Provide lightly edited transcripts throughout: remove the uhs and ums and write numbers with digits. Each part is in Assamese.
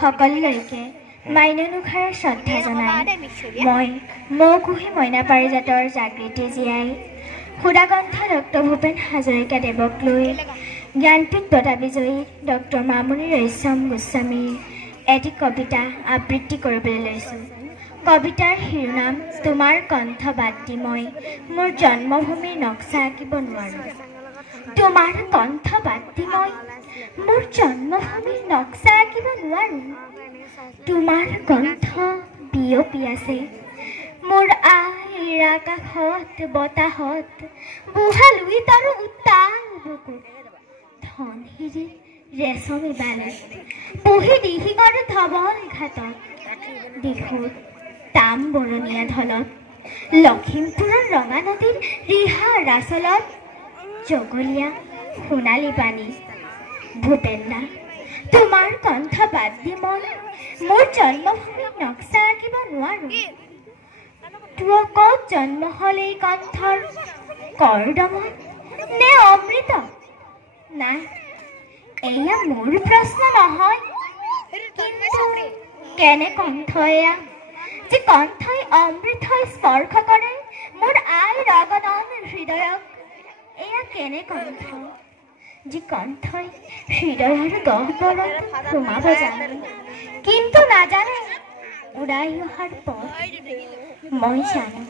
সকলোলৈকে মাইনুনুখাৰ শ্ৰদ্ধা জনাই মই মৌকুহি মইনা পাৰিজাতৰ জাগৃতি জীয়াই সুৰাকণ্ঠ ডক্টৰ ভূপেন হাজৰিকাদেৱক লৈ জ্ঞানপীঠ বঁটা বিজয়ী ডক্টৰ মামণি ৰয়ছম গোস্বামীৰ এটি কবিতা আবৃত্তি কৰিবলৈ লৈছোঁ। কবিতাৰ শিৰোনাম তোমাৰ কণ্ঠ বাদ দি মই মোৰ জন্মভূমিৰ নক্সা আঁকিব নোৱাৰোঁ। তোমাৰ কণ্ঠ বাদ দি মই মোৰ জন্মভূমিৰ নক্সা আঁকিব নোৱাৰোঁ। তোমাৰ কণ্ঠ বিয়পি আছে মোৰ আইৰ আকাশত বতাহত বুঢ়া লুইত আৰু উত্তাল বুকুত ধনশিৰি ৰেচমী বালিত পুহি দিহিঙৰ ধৱল ঘাটত দিখুত তাম বৰণীয়া ঢলত লখিমপুৰৰ ৰঙা নদীৰ ৰিহা ৰাচলত জগলীয়া সোণালী পানী ভূপেন দা তোমাৰ কণ্ঠ বাদ দি মই মোৰ জন্মভূমিৰ নক্সা আঁকিব নোৱাৰোঁ। তোৰ ক'ত জন্ম হ'ল এই কণ্ঠৰ কৰ্দমত নে অমৃত? নাই, এয়া মোৰ প্ৰশ্ন নহয়, কিন্তু কেনে কণ্ঠ এয়া যে কণ্ঠই অমৃতই স্পৰ্শ কৰে মোৰ আইৰ অগণন হৃদয়ক। এয়া কেনে কণ্ঠ যি কণ্ঠই হৃদয়ৰ গহ্বৰত সোমাব জানে কিন্তু নাজানে উৰাই অহাৰ পথ। মই জানো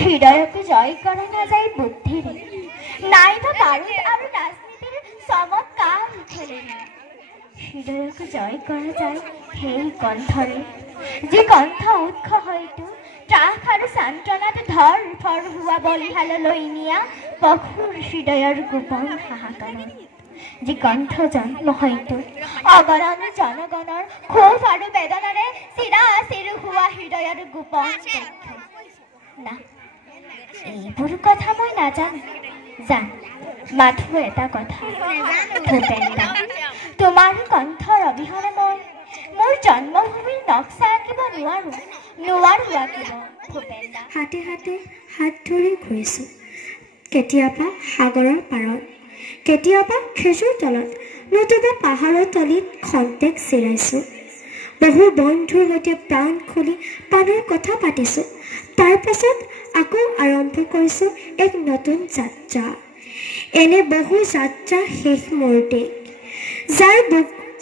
হৃদয়কে জয় কৰা নাযায় বুদ্ধিৰে, নাইবা বাৰুদ আৰু ৰাজনীতিৰ চমৎকাৰ খেলেৰে। হৃদয়কে জয় কৰা যায় সেই কণ্ঠৰে যি কণ্ঠ উৎস হয়তো ত্ৰাস আৰু সান্ত্বনাত ধৰ ফৰ হোৱা বলিহাললৈ নিয়া পশুৰ হৃদয়ৰ গোপন হাহাকাৰত। যি কণ্ঠ জন্ম হয়তো অগণন জনগণৰ ক্ষোভ আৰু বেদনাৰে চিৰা চিৰু হোৱা হৃদয়ৰ গোপন না, এইবোৰ কথা মই নাজানো। জান মাথো এটা কথা ভূপেন দা, তোমাৰ কণ্ঠৰ অবিহনে মই মোৰ জন্মভূমিৰ নক্সা আঁকিব নোৱাৰোঁ আঁকিব ভূপেন দা। হাতে হাতে হাত ধৰি ঘূৰিছোঁ, কেতিয়াবা সাগৰৰ পাৰত, কেতিয়াবা খেজুৰ তলত, নতুবা পাহাৰৰ তলিত খন্তেক চিৰাইছোঁ। বহু বন্ধুৰ সৈতে প্ৰাণ খুলি প্ৰাণৰ কথা পাতিছোঁ। তাৰ পাছত আকৌ আৰম্ভ কৰিছোঁ এক নতুন যাত্ৰা। এনে বহু যাত্ৰা শেষ মূৰ্তি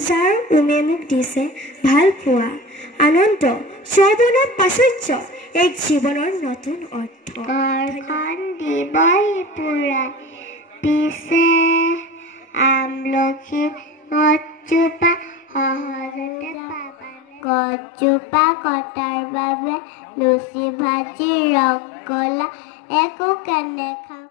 যাৰ উমে মোক দিছে ভাল পোৱা আনন্দ যৌৱনৰ প্ৰাচুৰ্য এক জীৱনৰ নতুন অৰ্থ। ঘৰখন দিবই পুৰাই পিছে আমলখি গছজোপা সহজতে পাবা। গছজোপা কটাৰ বাবে লুচি ভাজি ৰসগোল্লা একো কেনে খাম।